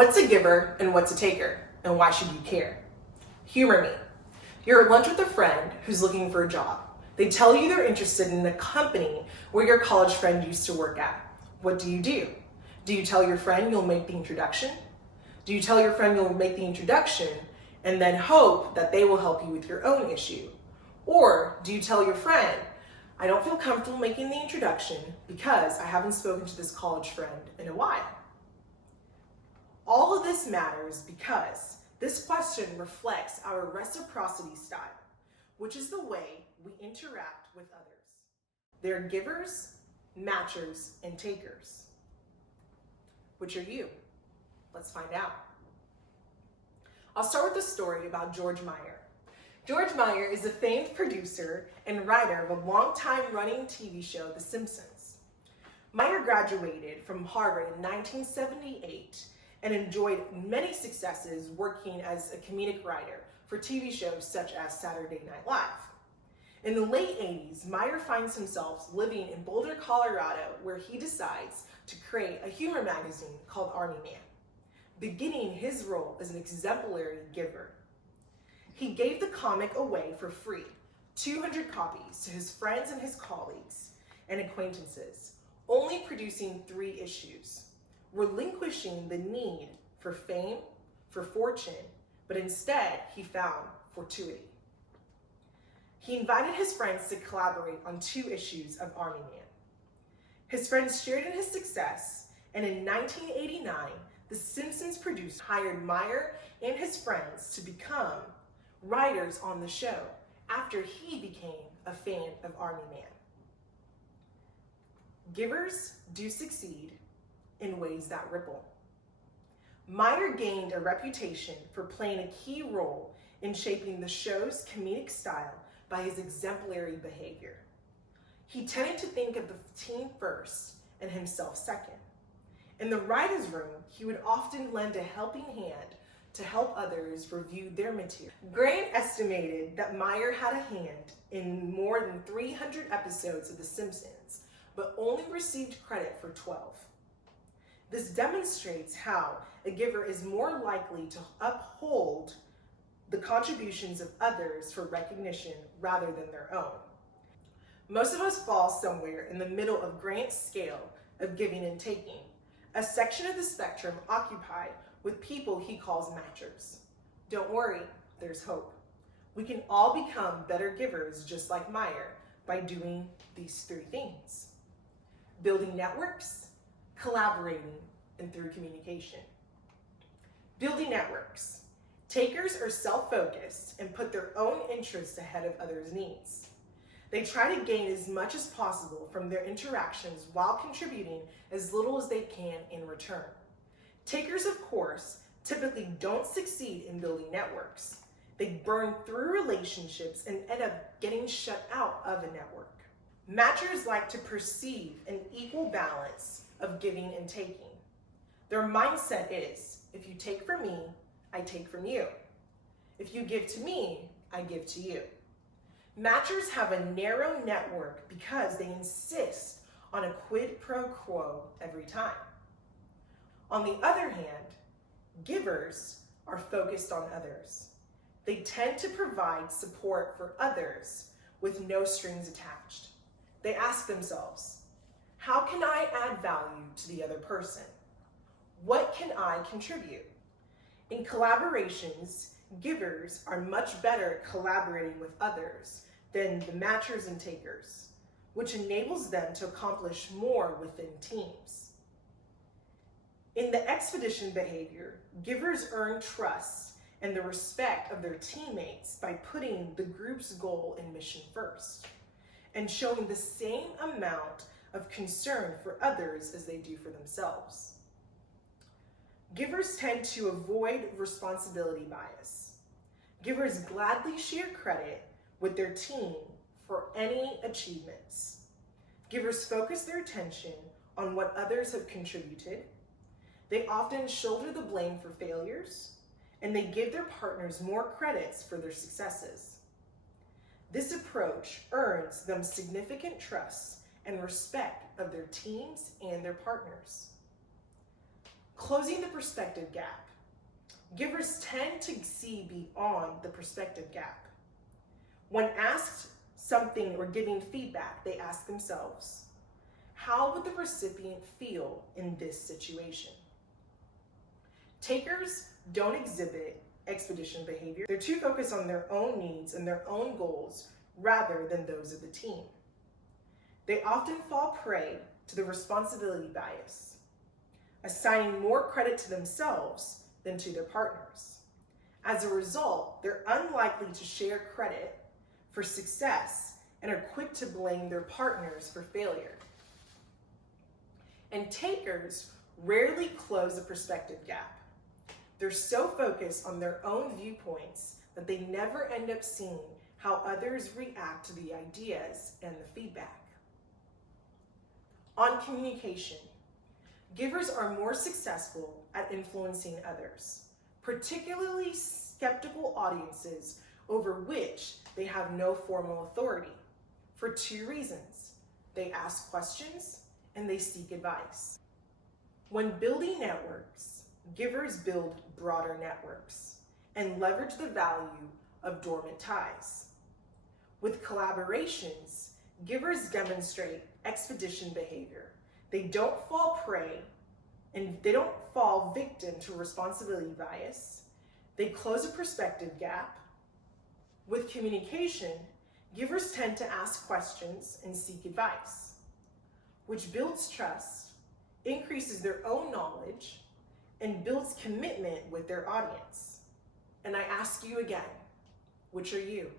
What's a giver and what's a taker? And why should you care? Humor me. You're at lunch with a friend who's looking for a job. They tell you they're interested in the company where your college friend used to work at. What do? Do you tell your friend you'll make the introduction? Do you tell your friend you'll make the introduction and then hope that they will help you with your own issue? Or do you tell your friend, I don't feel comfortable making the introduction because I haven't spoken to this college friend in a while? All of this matters because this question reflects our reciprocity style, which is the way we interact with others. There are givers, matchers, and takers. Which are you? Let's find out. I'll start with a story about George Meyer. George Meyer is a famed producer and writer of a long-time running TV show, The Simpsons. Meyer graduated from Harvard in 1978 and enjoyed many successes working as a comedic writer for TV shows such as Saturday Night Live. In the late 80s, Meyer finds himself living in Boulder, Colorado, where he decides to create a humor magazine called Army Man, beginning his role as an exemplary giver. He gave the comic away for free, 200 copies, to his friends and his colleagues and acquaintances, only producing 3 issues, relinquishing the need for fame, for fortune, but instead he found fortuity. He invited his friends to collaborate on 2 issues of Army Man. His friends shared in his success, and in 1989, The Simpsons producer hired Meyer and his friends to become writers on the show after he became a fan of Army Man. Givers do succeed in ways that ripple. Meyer gained a reputation for playing a key role in shaping the show's comedic style by his exemplary behavior. He tended to think of the team first and himself second. In the writer's room, he would often lend a helping hand to help others review their material. Grant estimated that Meyer had a hand in more than 300 episodes of The Simpsons, but only received credit for 12. This demonstrates how a giver is more likely to uphold the contributions of others for recognition rather than their own. Most of us fall somewhere in the middle of Grant's scale of giving and taking, a section of the spectrum occupied with people he calls matchers. Don't worry, there's hope. We can all become better givers just like Meyer by doing these 3 things: building networks, collaborating, and through communication. Building networks. Takers are self-focused and put their own interests ahead of others' needs. They try to gain as much as possible from their interactions while contributing as little as they can in return. Takers, of course, typically don't succeed in building networks. They burn through relationships and end up getting shut out of a network. Matchers like to perceive an equal balance of giving and taking. Their mindset is, if you take from me, I take from you. If you give to me, I give to you. Matchers have a narrow network because they insist on a quid pro quo every time. On the other hand, givers are focused on others. They tend to provide support for others with no strings attached. They ask themselves, how can I add value to the other person? What can I contribute? In collaborations, givers are much better at collaborating with others than the matchers and takers, which enables them to accomplish more within teams. In the expedition behavior, givers earn trust and the respect of their teammates by putting the group's goal and mission first, and showing the same amount of concern for others as they do for themselves. Givers tend to avoid responsibility bias. Givers gladly share credit with their team for any achievements. Givers focus their attention on what others have contributed. They often shoulder the blame for failures, and they give their partners more credits for their successes. This approach earns them significant trust and respect of their teams and their partners. Closing the perspective gap. Givers tend to see beyond the perspective gap. When asked something or giving feedback, they ask themselves, how would the recipient feel in this situation? Takers don't exhibit expedition behavior. They're too focused on their own needs and their own goals rather than those of the team. They often fall prey to the responsibility bias, assigning more credit to themselves than to their partners. As a result, they're unlikely to share credit for success and are quick to blame their partners for failure. And takers rarely close the perspective gap. They're so focused on their own viewpoints that they never end up seeing how others react to the ideas and the feedback. On communication, givers are more successful at influencing others, particularly skeptical audiences over which they have no formal authority, for two reasons. They ask questions and they seek advice. When building networks, givers build broader networks and leverage the value of dormant ties. With collaborations, givers demonstrate expedition behavior. They don't fall prey and they don't fall victim to responsibility bias. They close a perspective gap. With communication, givers tend to ask questions and seek advice, which builds trust, increases their own knowledge, and builds commitment with their audience. And I ask you again, which are you?